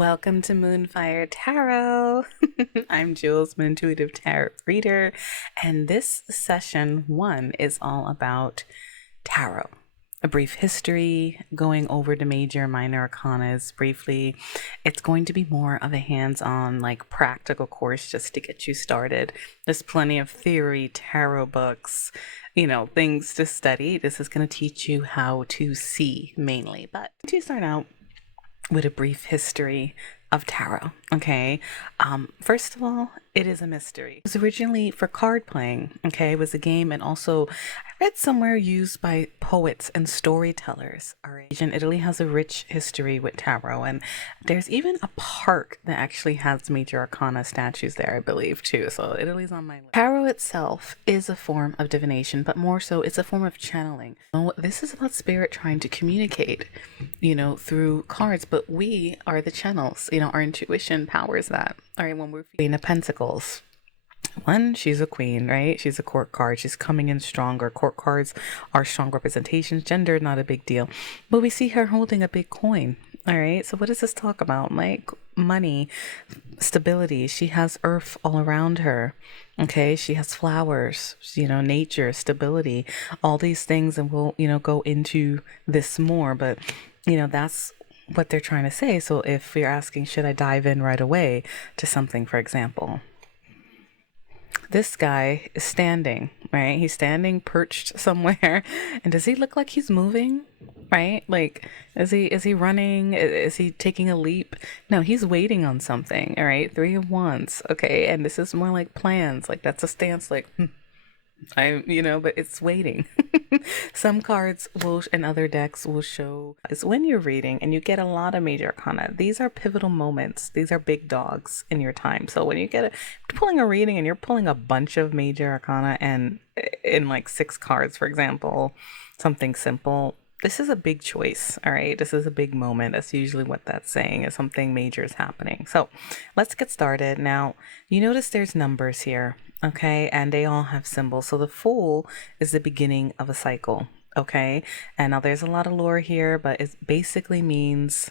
Welcome to Moonfire Tarot. I'm Jules, an intuitive tarot reader, and this session one is all about tarot. A brief history, going over the major and minor arcanas briefly. It's going to be more of a hands-on, practical course just to get you started. There's plenty of theory, tarot books, things to study. This is going to teach you how to see mainly, but to start out with a brief history of tarot. Okay. First of all, it is a mystery. It was originally for card playing. Okay. It was a game, and also I read somewhere used by poets and storytellers. All right. And Italy has a rich history with tarot, and there's even a park that actually has major arcana statues there, I believe, too. So Italy's on my list. Tarot itself is a form of divination, but more so it's a form of channeling. This is about spirit trying to communicate, through cards, but we are the channels. Our intuition powers that. All right, when we're Queen of Pentacles. One, she's a queen, right? She's a court card. She's coming in stronger. Court cards are strong representations. Gender, not a big deal. But we see her holding a big coin. All right. So what does this talk about? Like money, stability. She has earth all around her. Okay. She has flowers, nature, stability, all these things. And we'll, go into this more. But, that's what they're trying to say. So if you're asking, should I dive in right away to something, for example? This guy is standing, right? He's standing perched somewhere. And does he look like he's moving? Right? Like, is he running? Is he taking a leap? No, he's waiting on something. All right. 3 of Wands. Okay. And this is more like plans. Like, that's a stance, like, but it's waiting. Some cards will, and other decks will show is when you're reading and you get a lot of major arcana. These are pivotal moments. These are big dogs in your time. So when you get pulling a reading and you're pulling a bunch of major arcana and in like 6 cards, for example, something simple. This is a big choice, all right? This is a big moment. That's usually what that's saying, is something major is happening. So let's get started. Now, you notice there's numbers here, okay? And they all have symbols. So the Fool is the beginning of a cycle, okay? And now there's a lot of lore here, but it basically means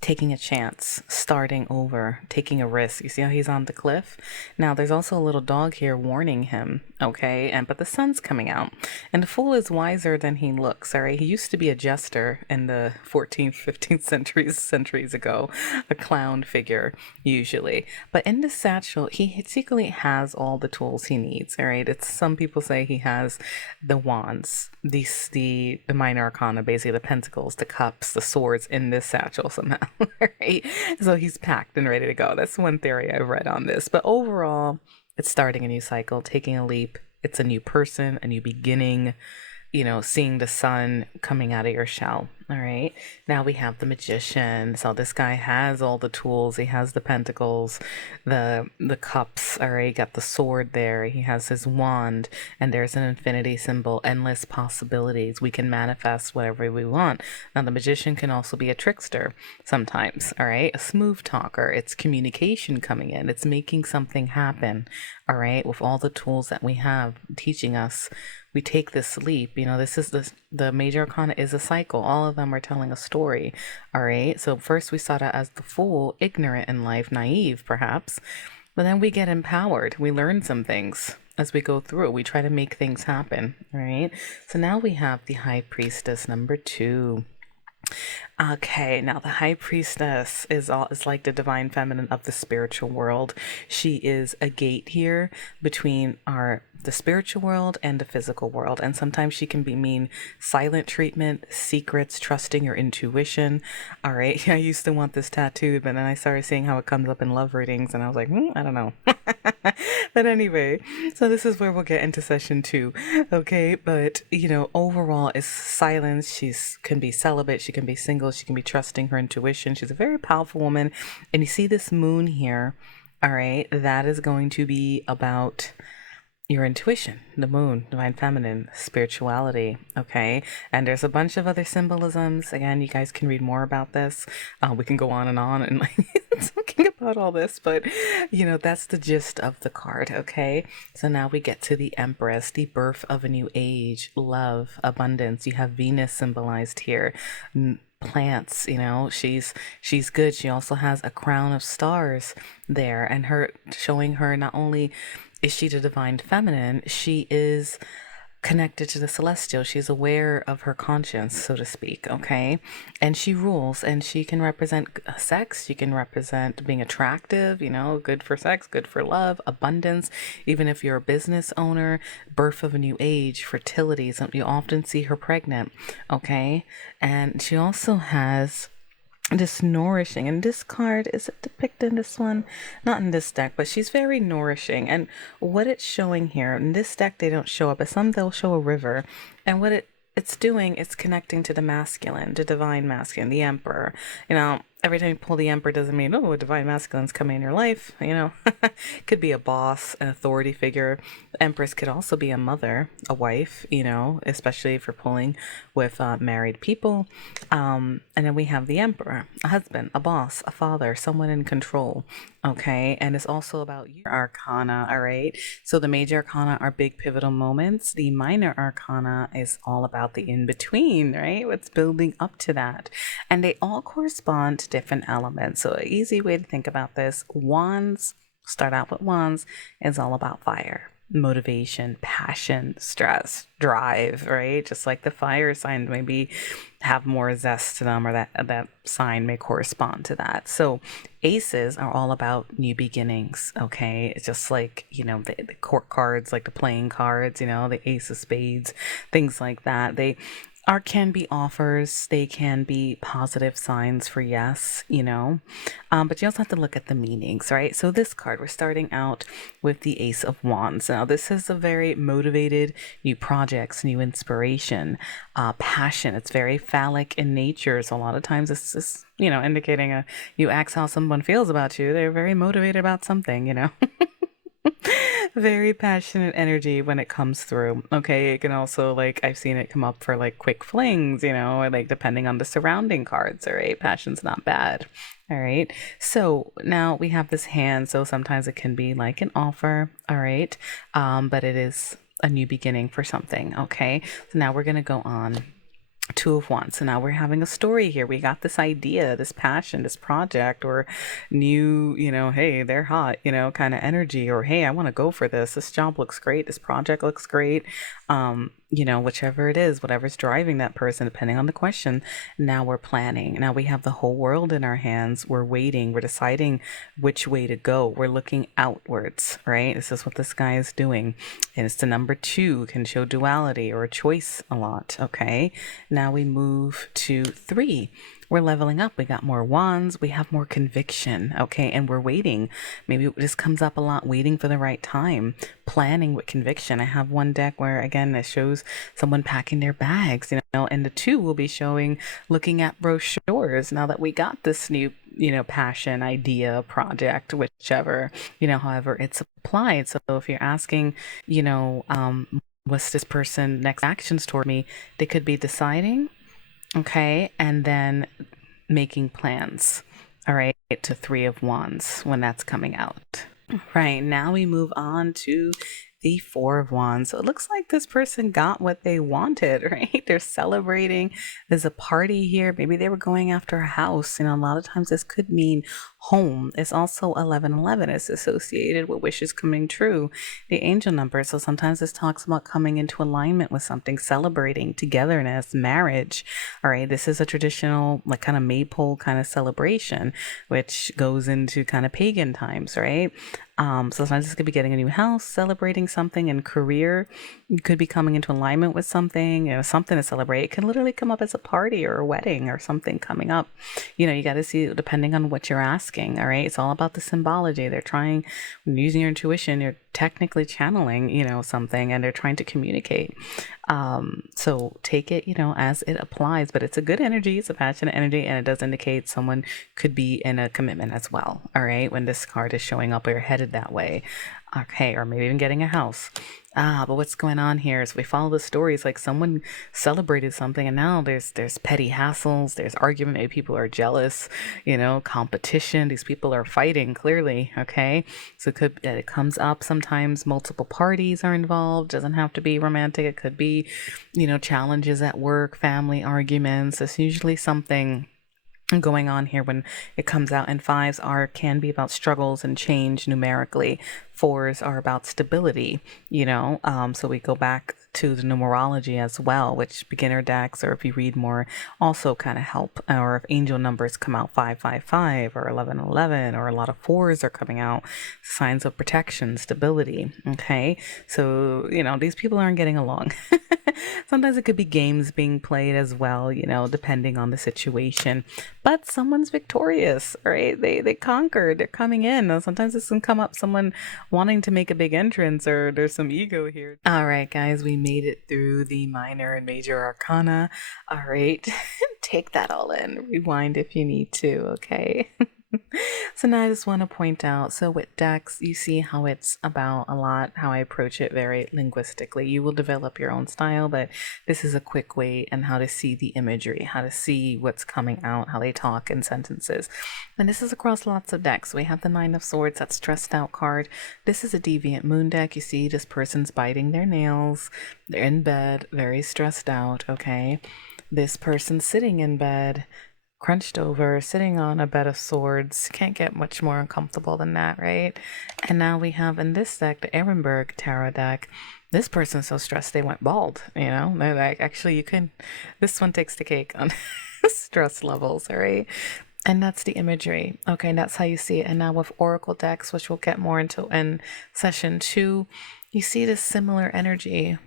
taking a chance, starting over, taking a risk. You see how he's on the cliff? Now there's also a little dog here warning him, okay? But the sun's coming out, and the Fool is wiser than he looks. All right, he used to be a jester in the 14th, 15th centuries ago, a clown figure usually. But in the satchel, he secretly has all the tools he needs. All right, it's, some people say he has the wands, the minor arcana, basically the pentacles, the cups, the swords in this satchel somehow. Right? So he's packed and ready to go. That's one theory I've read on this. But overall, it's starting a new cycle, taking a leap. It's a new person, a new beginning, seeing the sun coming out of your shell. All right. Now we have the Magician. So this guy has all the tools. He has the pentacles, the cups. All right. Got the sword there. He has his wand, and there's an infinity symbol, endless possibilities. We can manifest whatever we want. Now the Magician can also be a trickster sometimes. All right. A smooth talker. It's communication coming in. It's making something happen. All right. With all the tools that we have teaching us, we take this leap. This is the major arcana is a cycle. All of them are telling a story. All right. So first we saw that as the Fool, ignorant in life, naive perhaps, but then we get empowered. We learn some things as we go through. We try to make things happen. All right. So now we have the High Priestess, number 2. Okay, now the High Priestess is like the divine feminine of the spiritual world. She is a gate here between the spiritual world and the physical world, and sometimes she can mean silent treatment, secrets, trusting your intuition. All right, I used to want this tattooed, but then I started seeing how it comes up in love readings, and I was like, I don't know. But anyway, so this is where we'll get into session 2. Okay, but overall is silence. She can be celibate, she can be single, she can be trusting her intuition. She's a very powerful woman. And you see this moon here, all right, that is going to be about your intuition, the moon, divine feminine, spirituality, okay? And there's a bunch of other symbolisms. Again, you guys can read more about this. We can go on and talking about all this, but that's the gist of the card, okay? So now we get to the Empress, the birth of a new age, love, abundance. You have Venus symbolized here. plants. She's good. She also has a crown of stars there, and her showing her not only is she the divine feminine, she is connected to the celestial. She's aware of her conscience, so to speak, okay? And she rules, and she can represent sex. She can represent being attractive, good for sex, good for love, abundance. Even if you're a business owner, birth of a new age, fertility, you often see her pregnant, okay? And she also has this nourishing, and this card, is it depicted in this one? Not in this deck, but she's very nourishing. And what it's showing here in this deck, they don't show up, but some they'll show a river. And what it's doing, it's connecting to the masculine, the divine masculine, the emperor. Every time you pull the emperor doesn't mean, oh, a divine masculine's coming in your life. Could be a boss, an authority figure. The empress could also be a mother, a wife, especially if you're pulling with married people. And then we have the emperor, a husband, a boss, a father, someone in control. Okay. And it's also about your arcana. All right. So the major arcana are big pivotal moments. The minor arcana is all about the in between, right? What's building up to that. And they all correspond to different elements. So an easy way to think about this, wands, start out with wands, is all about fire, motivation, passion, stress, drive, right? Just like the fire sign maybe have more zest to them, or that sign may correspond to that. So aces are all about new beginnings, okay? It's just like, the court cards, like the playing cards, the ace of spades, things like that. They can be offers, they can be positive signs for yes, but you also have to look at the meanings, right? So this card, we're starting out with the Ace of Wands. Now this is a very motivated, new projects, new inspiration, passion. It's very phallic in nature, so a lot of times it's just, indicating you ask how someone feels about you, they're very motivated about something. Very passionate energy when it comes through. Okay, it can also, like, I've seen it come up for like quick flings, or like depending on the surrounding cards. All right, passion's not bad. All right, so now we have this hand, so sometimes it can be like an offer. All right, but it is a new beginning for something. Okay, so now we're gonna go on. Two of Wands. So now we're having a story here. We got this idea, this passion, this project, or new, hey, they're hot, kind of energy, or hey, I want to go for this. This job looks great. This project looks great. Whichever it is, whatever's driving that person, depending on the question. Now we're planning. Now we have the whole world in our hands. We're waiting. We're deciding which way to go. We're looking outwards, right? This is what this guy is doing. And it's the number 2, can show duality or a choice a lot. Okay. Now we move to 3. We're leveling up. We got more wands. We have more conviction. Okay. And we're waiting. Maybe this comes up a lot, waiting for the right time, planning with conviction. I have one deck where, again, it shows someone packing their bags, and the 2 will be showing looking at brochures. Now that we got this new, passion, idea, project, whichever, however it's applied. So if you're asking, what's this person next actions toward me, they could be deciding. Okay, and then making plans, all right, to 3 of Wands when that's coming out. Right, now we move on to the 4 of Wands. So it looks like this person got what they wanted, right? They're celebrating. There's a party here. Maybe they were going after a house. A lot of times this could mean home. It's also 1111. It's associated with wishes coming true, the angel number. So sometimes this talks about coming into alignment with something, celebrating togetherness, marriage. All right, this is a traditional, like, kind of maypole kind of celebration, which goes into kind of pagan times, right? So sometimes this could be getting a new house, celebrating something in career. You could be coming into alignment with something, something to celebrate. It can literally come up as a party or a wedding or something coming up. You got to see, depending on what you're asking. All right. It's all about the symbology. They're trying, when using your intuition, you're technically channeling, something, and they're trying to communicate. So take it, as it applies, but it's a good energy. It's a passionate energy, and it does indicate someone could be in a commitment as well. All right. When this card is showing up or you're headed that way. Okay, or maybe even getting a house. But what's going on here is we follow the stories like someone celebrated something and now there's petty hassles, there's argument, maybe people are jealous, competition. These people are fighting clearly, okay? So it comes up sometimes multiple parties are involved, doesn't have to be romantic. It could be, challenges at work, family arguments. It's usually something going on here when it comes out. And fives can be about struggles and change numerically. Fours are about stability, so we go back to the numerology as well, which beginner decks, or if you read more, also kind of help. Or if angel numbers come out 555 or 1111, or a lot of fours are coming out, signs of protection, stability. Okay, so these people aren't getting along. Sometimes it could be games being played as well, depending on the situation. But someone's victorious, right? They conquered. They're coming in. Now, sometimes this can come up someone wanting to make a big entrance, or there's some ego here. All right, guys, we made it through the minor and major arcana. All right, take that all in. Rewind if you need to, okay? So now I just want to point out, so with decks, you see how it's about a lot, how I approach it very linguistically. You will develop your own style, but this is a quick way and how to see the imagery, how to see what's coming out, how they talk in sentences. And this is across lots of decks. We have the Nine of Swords, that stressed out card. This is a Deviant Moon deck. You see this person's biting their nails. They're in bed, very stressed out, okay? This person's sitting in bed, crunched over, sitting on a bed of swords. Can't get much more uncomfortable than that, right? And now we have in this deck, the Ehrenberg Tarot deck, this person's so stressed they went bald, They're like, actually, this one takes the cake on stress levels, all right? And that's the imagery. Okay, and that's how you see it. And now with Oracle decks, which we'll get more into in session 2, you see this similar energy.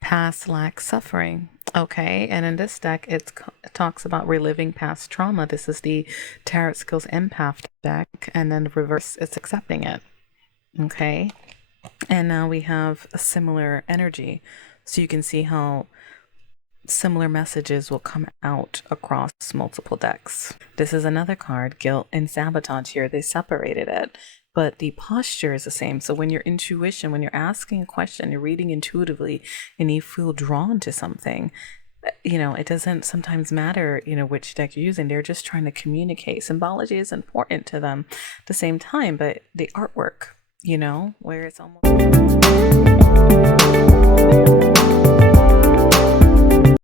Past lack suffering. Okay, and in this deck, it talks about reliving past trauma. This is the Tarot Skills Empath deck, and then the reverse, it's accepting it. Okay, and now we have a similar energy. So you can see how similar messages will come out across multiple decks. This is another card, Guilt and Sabotage here. They separated it, but the posture is the same. So when your intuition, when you're asking a question, you're reading intuitively and you feel drawn to something, it doesn't sometimes matter, which deck you're using. They're just trying to communicate. Symbology is important to them at the same time, but the artwork, where it's almost